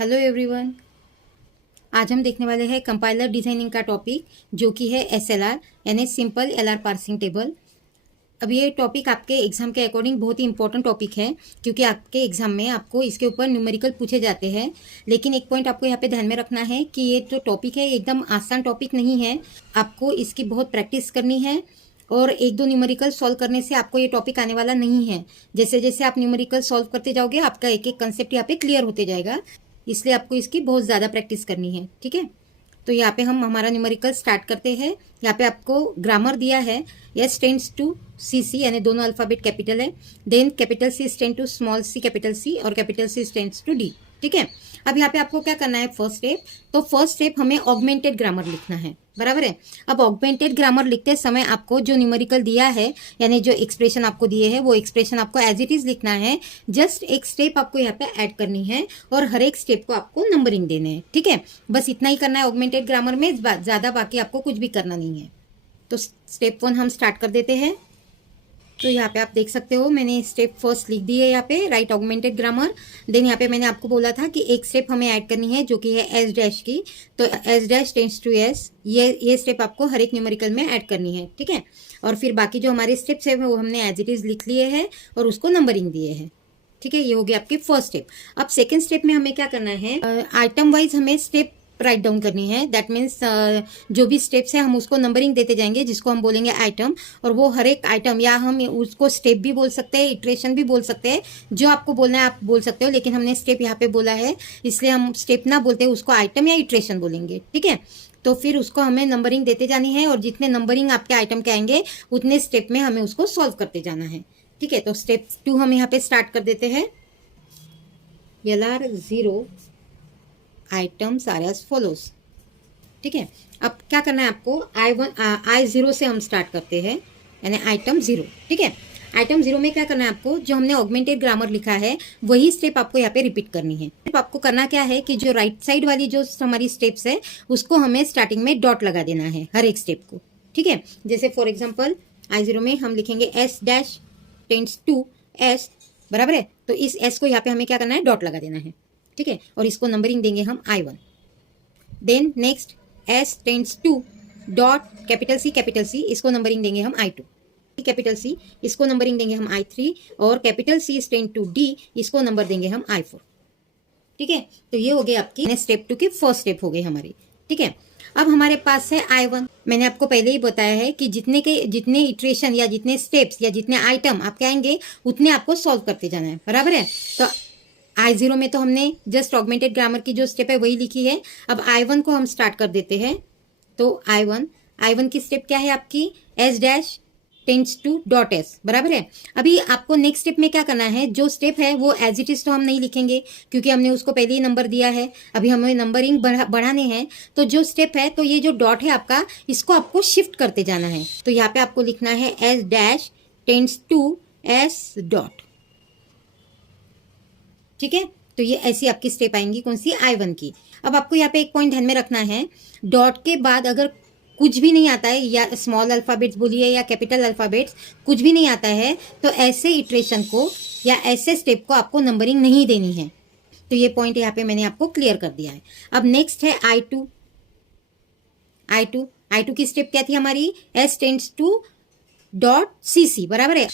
Hello everyone. आज हम देखने वाले हैं कंपाइलर डिजाइनिंग का टॉपिक, जो कि है SLR यानी सिंपल LR पार्सिंग टेबल। अब ये टॉपिक आपके एग्जाम के अकॉर्डिंग बहुत ही इंपॉर्टेंट टॉपिक है, क्योंकि आपके एग्जाम में आपको इसके ऊपर न्यूमेरिकल पूछे जाते हैं। लेकिन एक पॉइंट आपको यहाँ पे ध्यान में रखना है कि ये जो टॉपिक है एकदम आसान टॉपिक नहीं है। आपको इसकी बहुत प्रैक्टिस करनी है और एक दो न्यूमेरिकल सॉल्व करने से आपको ये टॉपिक आने वाला नहीं है। जैसे जैसे आप न्यूमेरिकल सॉल्व करते जाओगे, आपका एक एक कंसेप्ट यहाँ पे क्लियर होते जाएगा। इसलिए आपको इसकी बहुत ज़्यादा प्रैक्टिस करनी है, ठीक है। तो यहाँ पे हम हमारा न्यूमेरिकल स्टार्ट करते हैं। यहाँ पे आपको ग्रामर दिया है, S टेंड्स टू CC यानी दोनों अल्फ़ाबेट कैपिटल है। Then capital C tend to small c capital C और capital C tends to D, ठीक है। अब यहाँ पे आपको क्या करना है, फर्स्ट स्टेप। तो फर्स्ट स्टेप हमें ऑगमेंटेड ग्रामर लिखना है, बराबर है। अब ऑगमेंटेड ग्रामर लिखते समय आपको जो न्यूमेरिकल दिया है यानी जो एक्सप्रेशन आपको दिए है वो एक्सप्रेशन आपको एज इट इज लिखना है। जस्ट एक स्टेप आपको यहाँ पे ऐड करनी है और हर एक स्टेप को आपको नंबरिंग देने हैं, ठीक है। बस इतना ही करना है ऑगमेंटेड ग्रामर में, ज़्यादा बाकी आपको कुछ भी करना नहीं है। तो स्टेप 1 हम स्टार्ट कर देते हैं। तो यहाँ पे आप देख सकते हो मैंने स्टेप फर्स्ट लिख दी है यहाँ पे, राइट ऑगमेंटेड ग्रामर। देन यहाँ पे मैंने आपको बोला था कि एक स्टेप हमें ऐड करनी है जो कि है S डैश की। तो S dash tends to S, ये स्टेप आपको हर एक न्यूमेरिकल में ऐड करनी है, ठीक है। और फिर बाकी जो हमारे स्टेप्स है वो हमने एज इट इज लिख लिए हैं और उसको नंबरिंग दिए हैं, ठीक है। ये हो गया आपकी फर्स्ट स्टेप। अब सेकेंड स्टेप में हमें क्या करना है, आइटम वाइज हमें स्टेप राइट डाउन करनी है। दैट मीन्स जो भी स्टेप्स है हम उसको नंबरिंग देते जाएंगे, जिसको हम बोलेंगे आइटम। और वो हर एक आइटम, या हम उसको स्टेप भी बोल सकते हैं, इटरेशन भी बोल सकते हैं, जो आपको बोलना है आप बोल सकते हो। लेकिन हमने स्टेप यहाँ पे बोला है, इसलिए हम स्टेप ना बोलते उसको आइटम या इटरेशन बोलेंगे, ठीक है। तो फिर उसको हमें नंबरिंग देते जानी है और जितने नंबरिंग आपके आइटम के आएंगे उतने स्टेप में हमें उसको सॉल्व करते जाना है, ठीक है। तो स्टेप 2 हम यहाँ पे स्टार्ट कर देते हैं। LR 0 items are as follows, ठीक है। अब क्या करना है आपको, I0 से हम स्टार्ट करते हैं, यानी आइटम 0, ठीक है। आइटम 0 में क्या करना है आपको, जो हमने ऑगमेंटेड ग्रामर लिखा है वही स्टेप आपको यहाँ पे रिपीट करनी है। स्टेप आपको करना क्या है कि जो राइट साइड वाली जो हमारी स्टेप्स है उसको हमें स्टार्टिंग में डॉट लगा देना है हर एक स्टेप को, ठीक है। जैसे फॉर एग्जाम्पल I0 में हम लिखेंगे S dash tends to S, बराबर है। तो इस S को यहाँ पे हमें क्या करना है, डॉट लगा देना है, ठीक है। और इसको नंबरिंग देंगे हम I1। Then next S tends to dot capital C, इसको नंबरिंग देंगे हम I2। कैपिटल C इसको नंबरिंग देंगे हम I3 और capital C tend to D इसको नंबर देंगे हम I4, ठीक है। तो ये हो गए आपकी स्टेप 2 की फर्स्ट स्टेप हो गई हमारी, ठीक है। अब हमारे पास है I1। मैंने आपको पहले ही बताया है कि जितने इटरेशन या जितने स्टेप्स या जितने आइटम आपके आएंगे उतने आपको सॉल्व करते जाना है, बराबर है। तो I0 में तो हमने जस्ट ऑगमेंटेड ग्रामर की जो स्टेप है वही लिखी है। अब I1 को हम स्टार्ट कर देते हैं। तो I1 की स्टेप क्या है आपकी, S dash tends to dot S, बराबर है। अभी आपको नेक्स्ट स्टेप में क्या करना है, जो स्टेप है वो एज इट इज तो हम नहीं लिखेंगे क्योंकि हमने उसको पहले ही नंबर दिया है। अभी हमें नंबरिंग बढ़ाने हैं। तो जो स्टेप है, तो ये जो डॉट है आपका, इसको आपको शिफ्ट करते जाना है। तो यहाँ पे आपको लिखना है S dash tends to S dot, ठीक है। तो ये ऐसी आपकी स्टेप आएंगी, कौन सी, I1 की। अब आपको यहाँ पे एक पॉइंट ध्यान में रखना है, डॉट के बाद अगर कुछ भी नहीं आता है, या स्मॉल अल्फ़ाबेट्स बोलिए या कैपिटल अल्फ़ाबेट्स, कुछ भी नहीं आता है, तो ऐसे इटरेशन को या ऐसे स्टेप को आपको नंबरिंग नहीं देनी है। तो ये पॉइंट यहाँ पे मैंने आपको क्लियर कर दिया है। अब नेक्स्ट है I2 की स्टेप क्या थी हमारी, S tends to dot CC, बराबर है।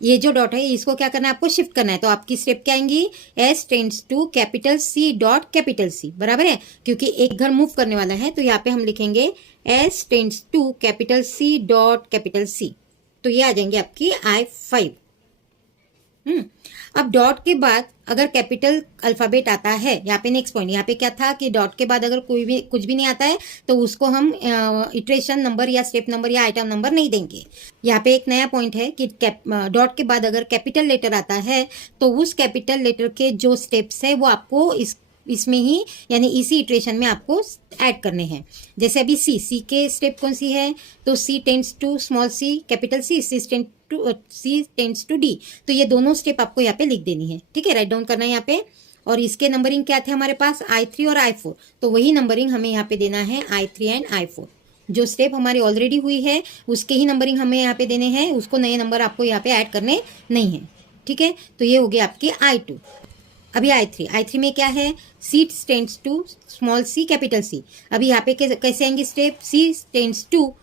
ये जो डॉट है इसको क्या करना है, आपको शिफ्ट करना है। तो आपकी स्टेप क्या आएंगी, S tends to capital C dot capital C, बराबर है। क्योंकि एक घर मूव करने वाला है तो यहाँ पे हम लिखेंगे S tends to capital C dot capital C। तो ये आ जाएंगे आपकी I5। अब डॉट के बाद अगर कैपिटल अल्फाबेट आता है, यहाँ पे नेक्स्ट पॉइंट, यहाँ पे क्या था कि डॉट के बाद अगर कुछ भी नहीं आता है तो उसको हम इटरेशन नंबर या स्टेप नंबर या आइटम नंबर नहीं देंगे। यहाँ पे एक नया पॉइंट है कि डॉट के बाद अगर कैपिटल लेटर आता है तो उस कैपिटल लेटर के जो स्टेप्स है वो आपको इसमें ही यानी इसी इटरेशन में आपको ऐड करने हैं। जैसे अभी C के स्टेप कौन सी है, तो C tends to small c capital C, C tends to D। तो ये दोनों स्टेप आपको यहाँ पे लिख देनी है, ठीक है, राइट डाउन करना है यहाँ पे। और इसके नंबरिंग क्या थे हमारे पास, I3 और I4। तो वही नंबरिंग हमें यहाँ पे देना है I3 एंड I4। जो स्टेप हमारी ऑलरेडी हुई है उसके ही नंबरिंग हमें यहाँ पे देने हैं, उसको नए नंबर आपको यहाँ पे ऐड करने नहीं है, ठीक है। तो ये हो गया आपकी I2। अभी I3 में क्या है, C tends to small c capital C। अभी यहाँ पे कैसे आएंगे step, C tends to,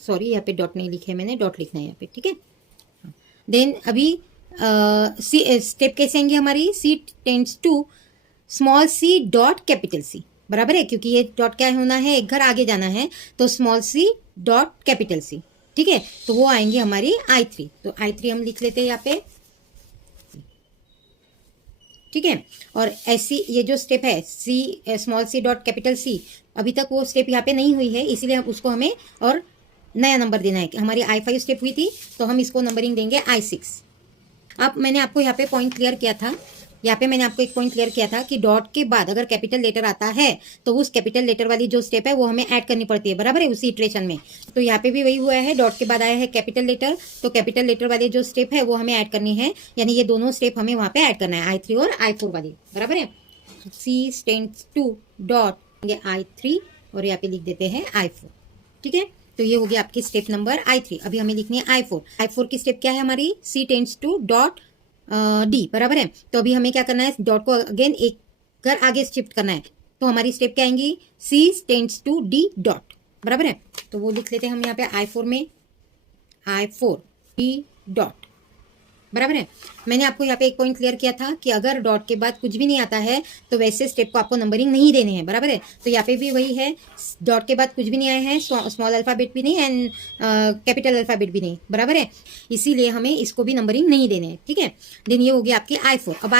sorry यहाँ पे डॉट नहीं लिखे मैंने, डॉट लिखना है यहाँ पे, ठीक है। देन अभी स्टेप कैसे आएंगे हमारी, C tends to small c dot capital C, बराबर है, क्योंकि ये डॉट क्या होना है, एक घर आगे जाना है, तो small c dot capital C, ठीक है। तो वो आएंगे हमारी I3। तो I3 हम लिख लेते हैं यहाँ पे, ठीक है। और ऐसी ये जो स्टेप है C small c dot capital C, अभी तक वो स्टेप यहाँ पे नहीं हुई है, इसीलिए उसको हमें और नया नंबर देना है। हमारी I5 स्टेप हुई थी, तो हम इसको नंबरिंग देंगे I6। अब मैंने आपको यहाँ पे पॉइंट क्लियर किया था, यहाँ पे मैंने आपको एक पॉइंट क्लियर किया था कि डॉट के बाद अगर कैपिटल लेटर आता है तो उस कैपिटल लेटर वाली जो स्टेप है वो हमें ऐड करनी पड़ती है, बराबर है, उसी इटरेशन में। तो यहाँ पे भी वही हुआ है, डॉट के बाद आया है कैपिटल लेटर, तो कैपिटल लेटर वाली जो स्टेप है वो हमें ऐड करनी है, यानी ये दोनों स्टेप हमें वहाँ पे ऐड करना है, I3 और I4 वाली, बराबर है। C tends to dot I3 और यहाँ पे लिख देते हैं I4, ठीक है। तो ये हो गया आपकी स्टेप नंबर I3। अभी हमें लिखनी है I4 की स्टेप क्या है हमारी, C tends to dot D, बराबर है। तो अभी हमें क्या करना है, डॉट को अगेन एक घर आगे शिफ्ट करना है, तो हमारी स्टेप क्या आएंगी, C tends to D dot, बराबर है। तो वो लिख लेते हैं हम यहाँ पे I4 में, I4 डी डॉट, बराबर है। मैंने आपको यहाँ पे एक पॉइंट क्लियर किया था कि अगर डॉट के बाद कुछ भी नहीं आता है तो वैसे स्टेप को आपको नंबरिंग नहीं देने हैं, बराबर है। तो यहाँ पे भी वही है, डॉट के बाद कुछ भी नहीं आए हैं, स्मॉल अल्फाबेट भी नहीं एंड कैपिटल अल्फाबेट भी नहीं, बराबर है, इसीलिए हमें इसको भी नंबरिंग नहीं देने हैं, ठीक है। देन ये हो गया आपकी I4। अब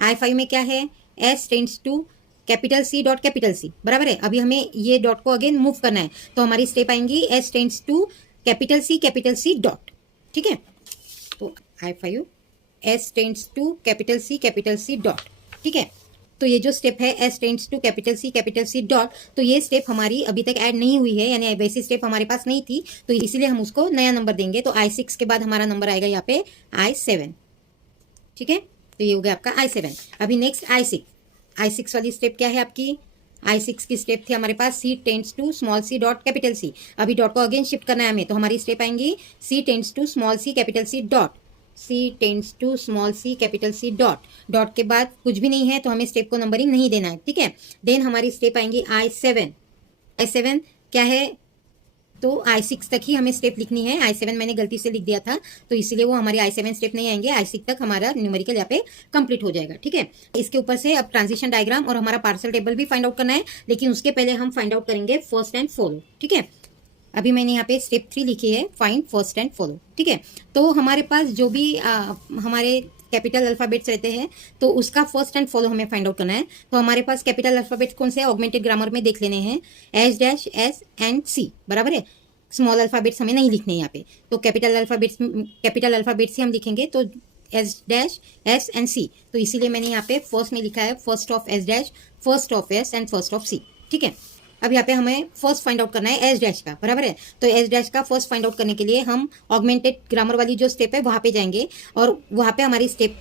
I5 में क्या है, S tends to capital C dot capital C, बराबर है। अभी हमें ये डॉट को अगेन मूव करना है, तो हमारी स्टेप आएंगी S tends to capital C dot, ठीक है। तो I5 S tends to capital C dot, ठीक है। तो ये जो स्टेप है S tends to capital C dot, तो ये स्टेप हमारी अभी तक ऐड नहीं हुई है, यानी वैसी स्टेप हमारे पास नहीं थी, तो इसीलिए हम उसको नया नंबर देंगे। तो I6 के बाद हमारा नंबर आएगा यहाँ पे I7, ठीक है। तो ये हो गया आपका I7। अभी नेक्स्ट I6 वाली स्टेप क्या है आपकी, I6 की स्टेप थी हमारे पास C tends to small c dot capital C। अभी डॉट को अगेन शिफ्ट करना है हमें, तो हमारी स्टेप आएंगी C tends to small c capital C dot, C tends to small c capital C dot, dot के बाद कुछ भी नहीं है तो हमें स्टेप को नंबरिंग नहीं देना है, ठीक है। देन हमारी स्टेप आएंगी I7 क्या है, तो I6 तक ही हमें स्टेप लिखनी है। I7 मैंने गलती से लिख दिया था, तो इसीलिए वो हमारे I7 स्टेप नहीं आएंगे, I6 तक हमारा न्यूमेरिकल यहाँ पे कंप्लीट हो जाएगा, ठीक है। इसके ऊपर से अब ट्रांजिशन डायग्राम और हमारा पार्सल टेबल भी फाइंड आउट करना है, लेकिन उसके पहले हम फाइंड आउट करेंगे फर्स्ट एंड फॉलो, ठीक है। अभी मैंने यहाँ पे स्टेप 3 लिखी है, फाइंड फर्स्ट एंड फॉलो, ठीक है। तो हमारे पास जो भी हमारे कैपिटल अल्फाबेट्स रहते हैं तो उसका फर्स्ट एंड फॉलो हमें फाइंड आउट करना है। तो हमारे पास कैपिटल अल्फाबेट्स कौन से हैं, ऑगमेंटेड ग्रामर में देख लेने हैं, S एंड C, बराबर है। स्मॉल अल्फाबेट्स हमें नहीं लिखने यहाँ पे, तो कैपिटल अल्फाबेट्स ही हम लिखेंगे, तो S एंड C। तो इसीलिए मैंने यहाँ पे फर्स्ट में लिखा है first of S, first of S and first of C, ठीक है। अब यहाँ पे हमें फर्स्ट फाइंड आउट करना है S का, बराबर है। तो S का फर्स्ट फाइंड आउट करने के लिए हम ऑगमेंटेड ग्रामर वाली जो स्टेप है वहाँ पे जाएंगे और वहाँ पे हमारी स्टेप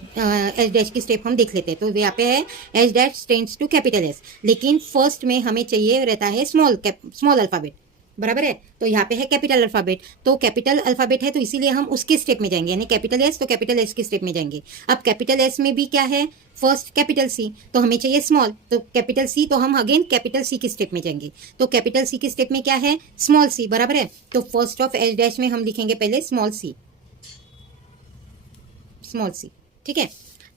S की स्टेप हम देख लेते हैं। तो यहाँ पे है S tends to capital S, लेकिन फर्स्ट में हमें चाहिए रहता है स्मॉल अल्फाबेट, बराबर है। तो यहाँ पे है कैपिटल अल्फाबेट, तो कैपिटल अल्फाबेट है तो इसीलिए हम उसके स्टेप में जाएंगे, यानी कैपिटल S तो कैपिटल S की स्टेप में जाएंगे। अब कैपिटल S में भी क्या है, फर्स्ट कैपिटल C, तो हमें चाहिए स्मॉल, तो कैपिटल C, तो हम अगेन कैपिटल C की स्टेप में जाएंगे। तो कैपिटल C की स्टेप में क्या है, स्मॉल c, बराबर है। तो फर्स्ट ऑफ S में हम लिखेंगे पहले स्मॉल c, ठीक है।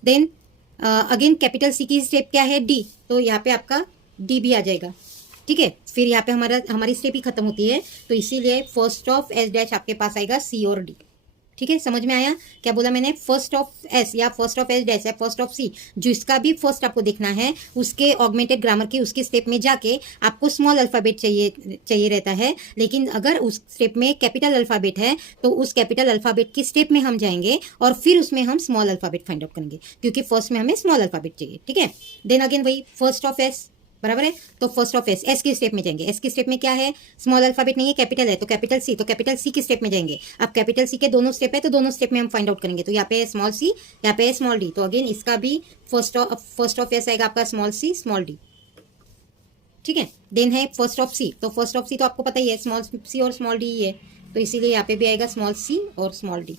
देन अगेन कैपिटल C की स्टेप क्या है, D, तो यहाँ पे आपका D भी आ जाएगा, ठीक है। फिर यहाँ पे हमारी स्टेप ही खत्म होती है, तो इसीलिए फर्स्ट ऑफ S आपके पास आएगा C और D, ठीक है। समझ में आया क्या बोला मैंने, फर्स्ट ऑफ S या फर्स्ट ऑफ S या फर्स्ट ऑफ C, जिसका भी फर्स्ट आपको देखना है उसके ऑगमेंटेड ग्रामर की उसकी स्टेप में जाके आपको स्मॉल अल्फाबेट चाहिए रहता है, लेकिन अगर उस स्टेप में कैपिटल अल्फाबेट है तो उस कैपिटल अल्फाबेट की स्टेप में हम जाएंगे और फिर उसमें हम स्मॉल अल्फाबेट फाइंड आउट करेंगे, क्योंकि फर्स्ट में हमें स्मॉल अल्फाबेट चाहिए, ठीक है। देन अगेन वही फर्स्ट ऑफ S, बराबर है। तो फर्स्ट ऑफ S की स्टेप में जाएंगे। S की स्टेप में क्या है, स्मॉल अल्फाबेट नहीं है, कैपिटल है, तो कैपिटल C, तो कैपिटल C की स्टेप में जाएंगे। अब कैपिटल C के दोनों स्टेप है तो दोनों स्टेप में हम फाइंड आउट करेंगे, तो यहाँ पे है स्मॉल c, यहाँ पे है स्मॉल d, तो अगेन इसका भी फर्स्ट ऑफ S आएगा आपका स्मॉल c स्मॉल d, ठीक है। देन है फर्स्ट ऑफ C, तो फर्स्ट ऑफ C तो आपको पता ही है स्मॉल c और स्मॉल d ही है, तो इसीलिए यहाँ पे भी आएगा स्मॉल c और स्मॉल d,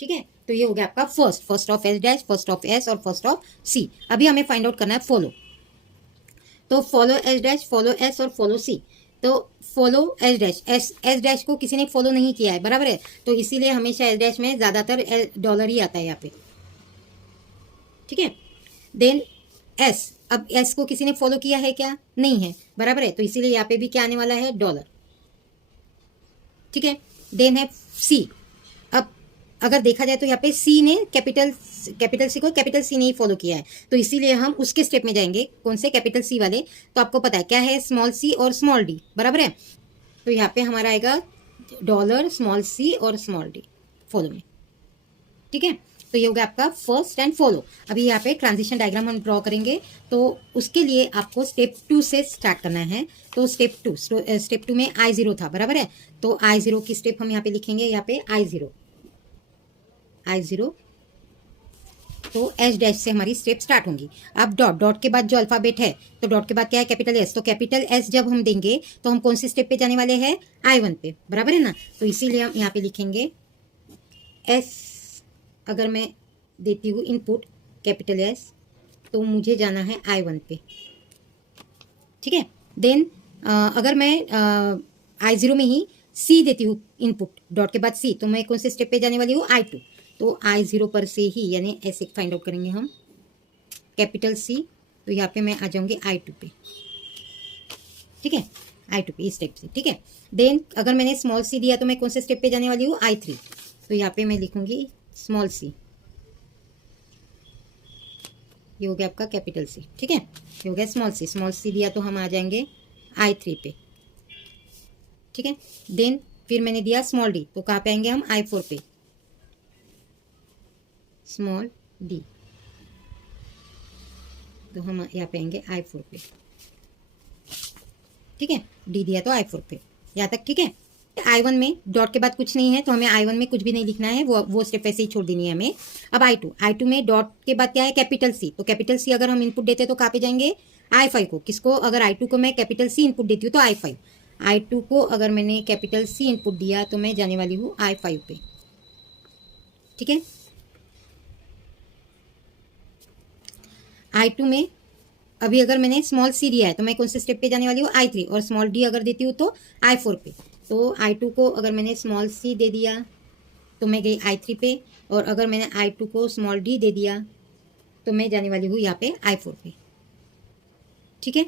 ठीक है। तो ये हो गया आपका first of S dash, first of S और फर्स्ट ऑफ सी। अभी हमें फाइंड आउट करना है फॉलो। तो follow S dash, follow S और फॉलो सी। तो follow S dash, S dash को किसी ने फॉलो नहीं किया है, बराबर है, तो इसीलिए हमेशा एस डैश में ज़्यादातर डॉलर ही आता है यहाँ पे, ठीक है। देन एस, अब एस को किसी ने फॉलो किया है क्या? नहीं है, बराबर है, तो इसीलिए यहाँ पे भी क्या आने वाला है? डॉलर, ठीक है। देन है सी। अब अगर देखा जाए तो यहाँ पे सी ने कैपिटल सी को कैपिटल सी ने ही फॉलो किया है, तो इसीलिए हम उसके स्टेप में जाएंगे। कौन से? कैपिटल सी वाले। तो आपको पता है क्या है? स्मॉल सी और स्मॉल डी, बराबर है। तो यहाँ पे हमारा आएगा डॉलर, स्मॉल सी और स्मॉल डी फॉलो में, ठीक है। तो ये हो गया आपका फर्स्ट एंड फॉलो। अभी यहाँ पे ट्रांजिशन डायग्राम हम ड्रॉ करेंगे, तो उसके लिए आपको स्टेप 2 से स्टार्ट करना है। तो स्टेप टू में I0 था, बराबर है, तो I0 की स्टेप हम यहाँ पे लिखेंगे, यहाँ पे I0, तो एच डैश से हमारी स्टेप स्टार्ट होंगी। अब डॉट के बाद जो अल्फाबेट है, तो डॉट के बाद क्या है? Capital S. तो कैपिटल एस जब हम देंगे तो हम कौन सी स्टेप पे जाने वाले हैं? I1 पे, बराबर है ना। तो इसीलिए हम यहाँ पे लिखेंगे एस। अगर मैं देती हूँ इनपुट कैपिटल एस, तो मुझे जाना है I1 पे, ठीक है। देन अगर मैं I0 में ही सी देती हूँ इनपुट, डॉट के बाद सी, तो मैं कौन से स्टेप पे जाने वाली हूँ? I2। तो I0 पर से ही, यानी ऐसे फाइंड आउट करेंगे हम कैपिटल सी, तो यहाँ पे मैं आ जाऊँगी I2 पे, ठीक है, I2 पे इस स्टेप से, ठीक है। देन अगर मैंने स्मॉल सी दिया तो मैं कौन से स्टेप पे जाने वाली हूँ? I3। तो यहाँ पे मैं लिखूंगी स्मॉल सी, ये हो गया आपका कैपिटल सी, ठीक है। ये हो गया स्मॉल सी दिया तो हम आ जाएंगे I3 पे, ठीक है। देन फिर मैंने दिया स्मॉल डी, तो कहाँ पे आएंगे हम? I4 पे, स्मॉल डी, तो हम यहाँ पे आएंगे I4 पे, ठीक है। डी दिया तो I4 पे, यहाँ तक ठीक है। I1 में डॉट के बाद कुछ नहीं है, तो हमें I1 में कुछ भी नहीं लिखना है, वो स्टेप ऐसे ही छोड़ देनी है हमें। अब I2 में डॉट के बाद क्या है? Capital C. तो कैपिटल सी अगर हम इनपुट देते हैं तो कहाँ पे जाएंगे? I5 को। किसको? अगर I2 को मैं कैपिटल सी इनपुट देती हूँ तो I5। I2 को अगर मैंने कैपिटल सी इनपुट दिया तो मैं जाने वाली हूँ I5 पे, ठीक है। I2 में अभी अगर मैंने स्मॉल सी दिया है तो मैं कौन से स्टेप पे जाने वाली हूँ? I3। और स्मॉल डी अगर देती हूँ तो I4 पे। तो I2 को अगर मैंने स्मॉल सी दे दिया तो मैं गई I3 पे, और अगर मैंने I2 को स्मॉल डी दे दिया तो मैं जाने वाली हूँ यहाँ पे I4 पे, ठीक है।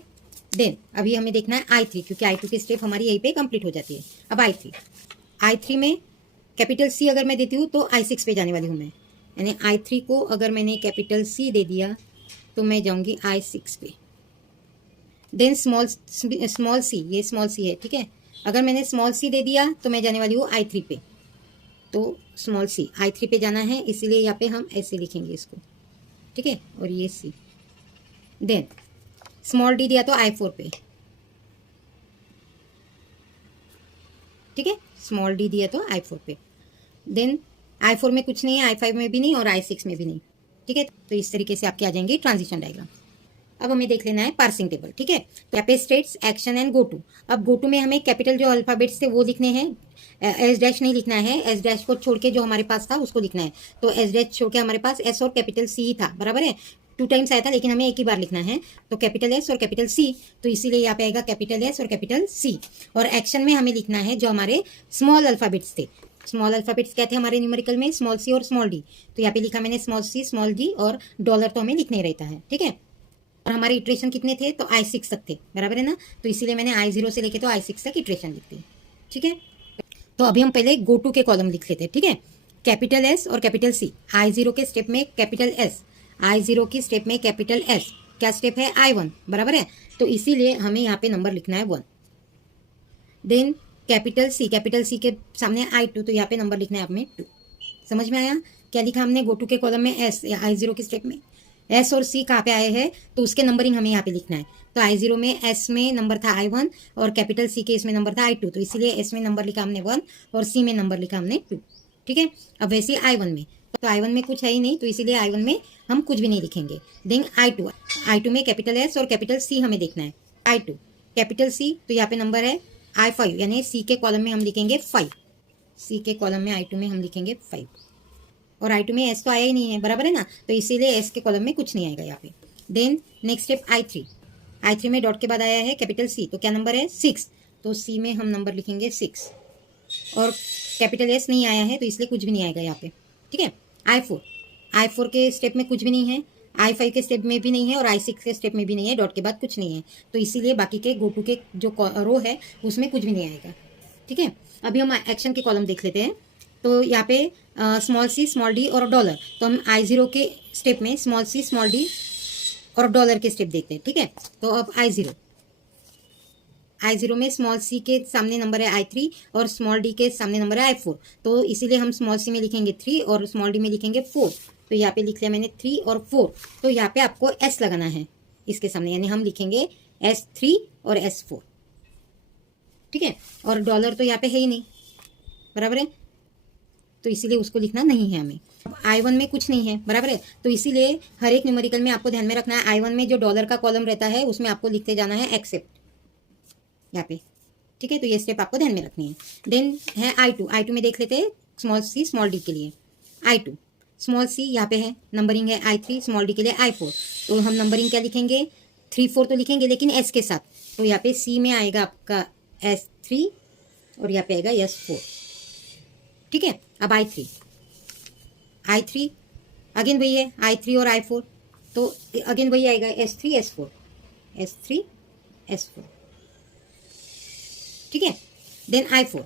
देन अभी हमें देखना है I3, क्योंकि I2 की स्टेप हमारी यहीं पे कंप्लीट हो जाती है। अब I3 में कैपिटल सी अगर मैं देती हूँ तो I6 पे जाने वाली हूँ मैं, यानी I3 को अगर मैंने कैपिटल सी दे दिया तो मैं जाऊँगी I6 पे। देन स्मॉल सी, ये स्मॉल सी है, ठीक है। अगर मैंने स्मॉल सी दे दिया तो मैं जाने वाली हूँ I3 पे, तो स्मॉल सी I3 पे जाना है, इसीलिए यहाँ पे हम ऐसे लिखेंगे इसको, ठीक है, और ये सी। देन स्मॉल डी दिया तो I4 पे, ठीक है, स्मॉल डी दिया तो I4 पे। देन I4 में कुछ नहीं है, I5 में भी नहीं और I6 में भी नहीं, ठीक है। तो इस तरीके से आपकी आ जाएंगे ट्रांजिशन डायग्राम। अब हमें देख लेना है पार्सिंग टेबल, ठीक है। तो यहाँ पे states, action and go to. अब गो टू में हमें कैपिटल जो अल्फाबेट्स थे वो लिखने हैं, एस डैश नहीं लिखना है, एस डैश को छोड़ के जो हमारे पास था उसको लिखना है। तो एस डैश छोड़ के हमारे पास एस और कैपिटल सी ही था, बराबर है। 2 टाइम्स आया था लेकिन हमें एक ही बार लिखना है, तो कैपिटल एस और कैपिटल सी, तो इसीलिए यहाँ पे आएगा कैपिटल एस और कैपिटल सी। और एक्शन में हमें लिखना है जो हमारे स्मॉल अल्फाबेट्स थे। स्मॉल अल्फाबेट्स क्या थे हमारे न्यूमेरिकल में? स्मॉल सी और स्मॉल डी। तो यहाँ पे लिखा मैंने स्मॉल सी, स्मॉल डी, और डॉलर तो हमें लिखना ही रहता है, ठीक है। और हमारे इटरेशन कितने थे? तो I6 तक थे, बराबर है ना। तो इसीलिए मैंने I0 से लेके तो I6 तक इटरेशन लिख दी, ठीक है। तो अभी हम पहले गो टू के कॉलम लिख लेते हैं, ठीक है। कैपिटल एस और कैपिटल सी, I0 के स्टेप में कैपिटल एस, I0 की स्टेप में कैपिटल एस, क्या स्टेप है? I1, बराबर है। तो इसीलिए हमें यहाँ पे नंबर लिखना है 1। देन कैपिटल सी के सामने I2, तो यहाँ पे नंबर लिखना है हमें 2। समझ में आया? क्या लिखा हमने? गो टू के कॉलम में एस, I0 के स्टेप में एस और सी कहाँ पे आए हैं, तो उसके नंबरिंग हमें यहाँ पे लिखना है। तो I0 में एस में नंबर था I1 और कैपिटल सी के इसमें नंबर था I2, तो इसीलिए एस में नंबर लिखा हमने 1 और सी में नंबर लिखा हमने 2, ठीक है। अब वैसे I1 में, तो I1 में कुछ है ही नहीं, तो इसीलिए I1 में हम कुछ भी नहीं लिखेंगे। देन I2 में कैपिटल एस और कैपिटल सी हमें देखना है। I2 कैपिटल सी, तो यहाँ पे नंबर है I5, यानी सी के कॉलम में हम लिखेंगे 5, सी के कॉलम में I2 में हम लिखेंगे 5, और I2 में S तो आया ही नहीं है, बराबर है ना, तो इसीलिए S के कॉलम में कुछ नहीं आएगा यहाँ पे। देन नेक्स्ट स्टेप I3 में डॉट के बाद आया है कैपिटल C, तो क्या नंबर है 6, तो C में हम नंबर लिखेंगे 6 और कैपिटल S नहीं आया है तो इसलिए कुछ भी नहीं आएगा यहाँ पे, ठीक है। I4 के स्टेप में कुछ भी नहीं है, I5 के स्टेप में भी नहीं है और I6 के स्टेप में भी नहीं है, डॉट के बाद कुछ नहीं है, तो इसीलिए बाकी के गो टू के जो रो है उसमें कुछ भी नहीं आएगा, ठीक है। अभी हम एक्शन के कॉलम देख लेते हैं। तो यहाँ पे स्मॉल सी स्मॉल डी और डॉलर, तो हम I0 के स्टेप में स्मॉल सी स्मॉल डी और डॉलर के स्टेप देखते हैं, ठीक है। तो अब I0 में स्मॉल सी के सामने नंबर है I3 और स्मॉल डी के सामने नंबर है I4, तो इसीलिए हम स्मॉल सी में लिखेंगे 3 और स्मॉल डी में लिखेंगे 4, तो यहाँ पे लिख लिया मैंने 3 और 4, तो यहाँ पे आपको S लगाना है इसके सामने, यानी हम लिखेंगे S3 और S4, ठीक है। और डॉलर तो यहाँ पे है ही नहीं, बराबर है, तो इसीलिए उसको लिखना नहीं है हमें। I1 में कुछ नहीं है, बराबर है, तो इसीलिए हर एक न्यूमेरिकल में आपको ध्यान में रखना है I1 में जो डॉलर का कॉलम रहता है उसमें आपको लिखते जाना है एक्सेप्ट यहाँ पे, ठीक है। तो ये स्टेप आपको ध्यान में रखनी है। देन है I2 में देख लेते हैं स्मॉल सी स्मॉल डी के लिए। I2 स्मॉल सी यहाँ पे है, नंबरिंग है I3, स्मॉल डी के लिए I4, तो हम नंबरिंग क्या लिखेंगे 3 4 तो लिखेंगे लेकिन S के साथ, तो यहाँ पे C में आएगा आपका S3 और यहाँ पे आएगा S4, ठीक है। अब I3 अगेन वही है I3 और I4, तो अगेन वही आएगा S3 S4, ठीक है। देन I4,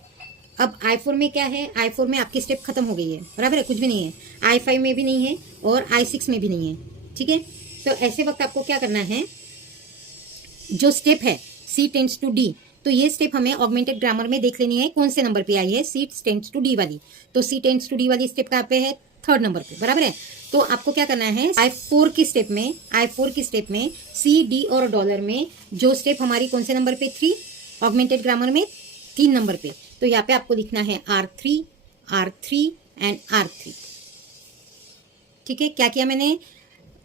अब I4 में क्या है, I4 में आपकी स्टेप खत्म हो गई है, बराबर है, कुछ भी नहीं है, I5 में भी नहीं है और I6 में भी नहीं है, ठीक है। तो ऐसे वक्त आपको क्या करना है, जो स्टेप है C टेंड्स टू D, तो ये स्टेप हमें ऑगमेंटेड ग्रामर में देख लेनी है कौन से नंबर पे आई है, C टेंड्स टू D वाली, तो C टेंड्स टू D वाली स्टेप कहाँ पे है, 3rd नंबर पे, बराबर है। तो आपको क्या करना है, I4 की स्टेप में C D और डॉलर में जो स्टेप हमारी कौन से नंबर पे 3, ऑगमेंटेड ग्रामर में 3 नंबर पे, तो यहाँ पे आपको लिखना है R3 एंड R3, ठीक है। क्या किया मैंने,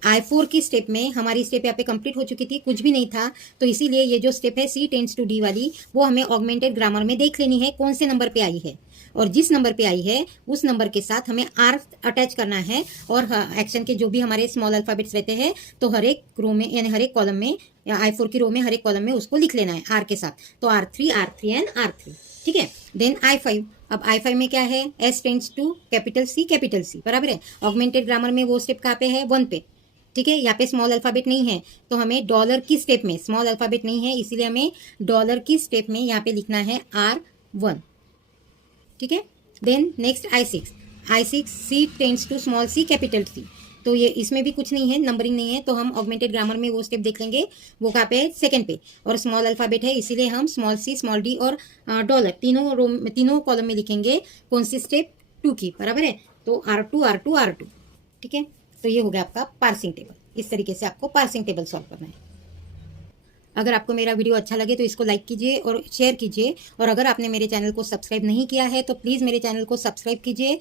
I4 की स्टेप में हमारी स्टेप यहाँ पे कंप्लीट हो चुकी थी, कुछ भी नहीं था, तो इसीलिए ये जो स्टेप है C टेंड्स टू D वाली वो हमें ऑगमेंटेड ग्रामर में देख लेनी है कौन से नंबर पे आई है, और जिस नंबर पे आई है उस नंबर के साथ हमें R अटैच करना है, और एक्शन के जो भी हमारे स्मॉल अल्फाबेट्स रहते हैं तो हर एक रो में यानी हर एक कॉलम में या I4 की रो में हर एक कॉलम में उसको लिख लेना है R के साथ, तो R3 एंड R3, ठीक है। देन I5, अब I5 में क्या है, S tends to capital C, बराबर है। ऑगमेंटेड ग्रामर में वो स्टेप कहाँ पे है, 1 पे, ठीक है। यहाँ पे स्मॉल अल्फाबेट नहीं है, तो हमें डॉलर की स्टेप में स्मॉल अल्फाबेट नहीं है, इसीलिए हमें डॉलर की स्टेप में यहाँ पे लिखना है R1, ठीक है। Then next I6 C tends to small C capital C, तो ये इसमें भी कुछ नहीं है, नंबरिंग नहीं है, तो हम ऑगमेंटेड ग्रामर में वो स्टेप देख लेंगे, वो कहाँ पे है, 2nd पे, और स्मॉल अल्फाबेट है इसीलिए हम स्मॉल C स्मॉल D और डॉलर तीनों कॉलम में लिखेंगे कौन सी स्टेप 2 की, बराबर है, तो R2, ठीक है। तो ये हो गया आपका पार्सिंग टेबल, इस तरीके से आपको पार्सिंग टेबल सॉल्व करना है। अगर आपको मेरा वीडियो अच्छा लगे तो इसको लाइक कीजिए और शेयर कीजिए, और अगर आपने मेरे चैनल को सब्सक्राइब नहीं किया है तो प्लीज़ मेरे चैनल को सब्सक्राइब कीजिए